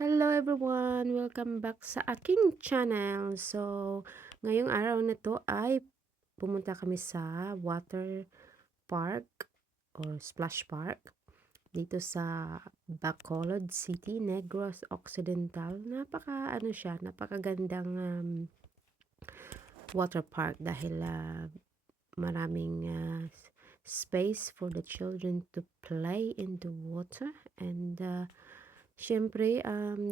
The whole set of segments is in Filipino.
Hello everyone! Welcome back sa aking channel. So, ngayong araw na to ay pumunta kami sa water park or splash park dito sa Bacolod City, Negros Occidental. Napakagandang water park dahil maraming space for the children to play in the water and siyempre,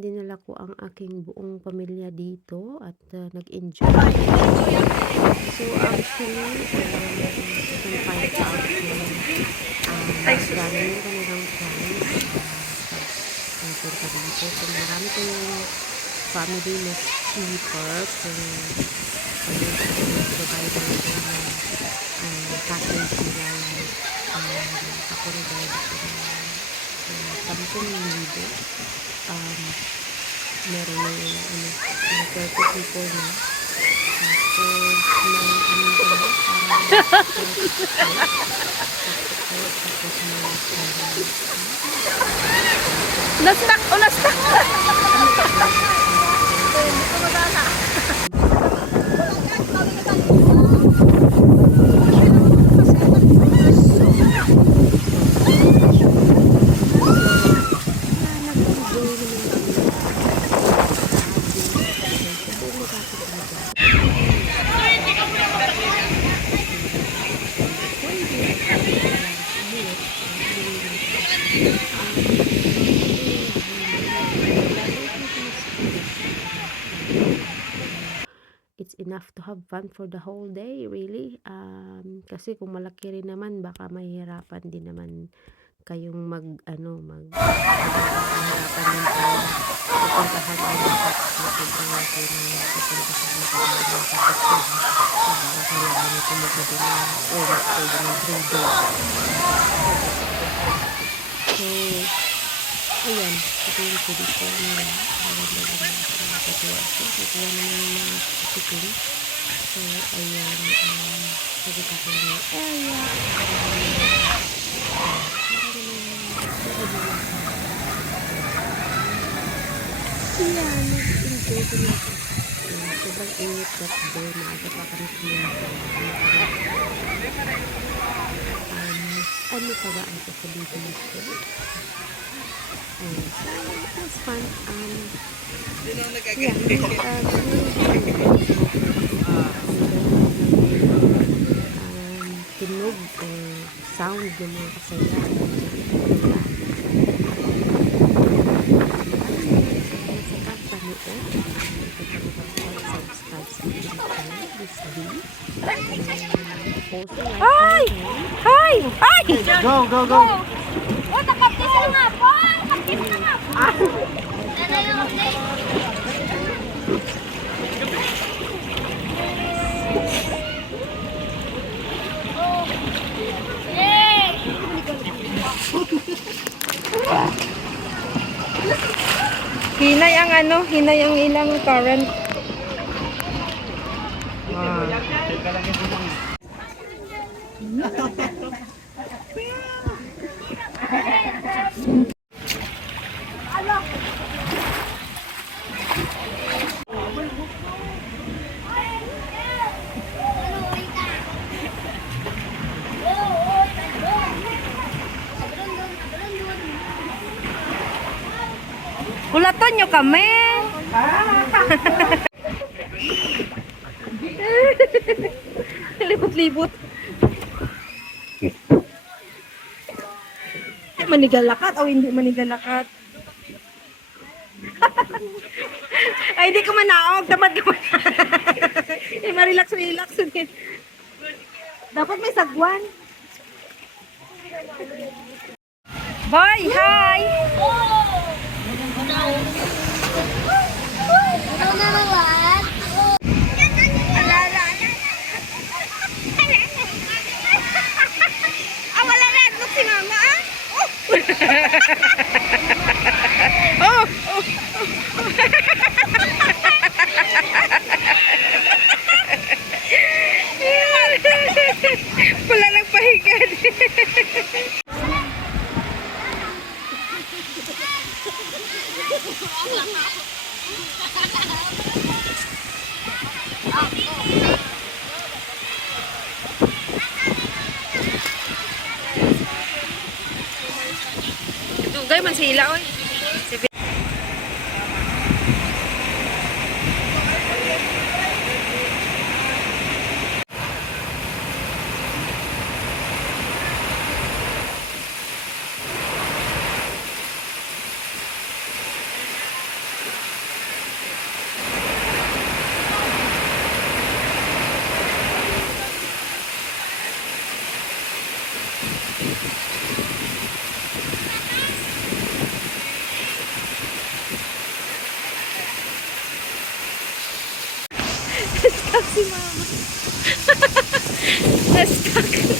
dinala ko ang aking buong pamilya dito at nag-enjoy. So, actually, you can find out kung gano'n yung kanilang price pagpunta dito. So, marami kayong family na cheaper kung provide ng package nila ako rin dahil 10,000. Meron na yung 30 people na. Tapos, Na-stuck o na-stuck! Hindi ko magana. It's enough to have fun for the whole day, really. Kasi kung malaki rin naman, baka mahihirapan din naman kayong mahirapan din tayo pupuntahan ang lahat na sobrang laki na pupuntahan na tayo tapos baka kailangan nyo pumunta din na stay din ng 3 days. So, ayan, ito yung pwede ko nila. Natuwa naman yung mga chicken. So, ayan, pagkita ko yung area. Ayan, nag-enjoy ko na ito. Sobrang init that day. Maaga pa kami pumunta. Ano pa ba ang sasabihin nito? So, it was fun. Tunog or sound ng mga kasaya. Ay! Ay! Ay! Go, go, go! Oh, nakapis na nga po! Nakapis na nga po! Hinay ang ilang current. Kulatan nyo kami. Libot-libot. Manigalakat o hindi manigalakat? Ay, hindi ka manaog. Tamad ka manaog. Eh, marelax-relax. Dapat may sagwan. Boy, hi! Oh! Wala nang pahiga. Dugay man sila oy. Stuck si mama. Stuck.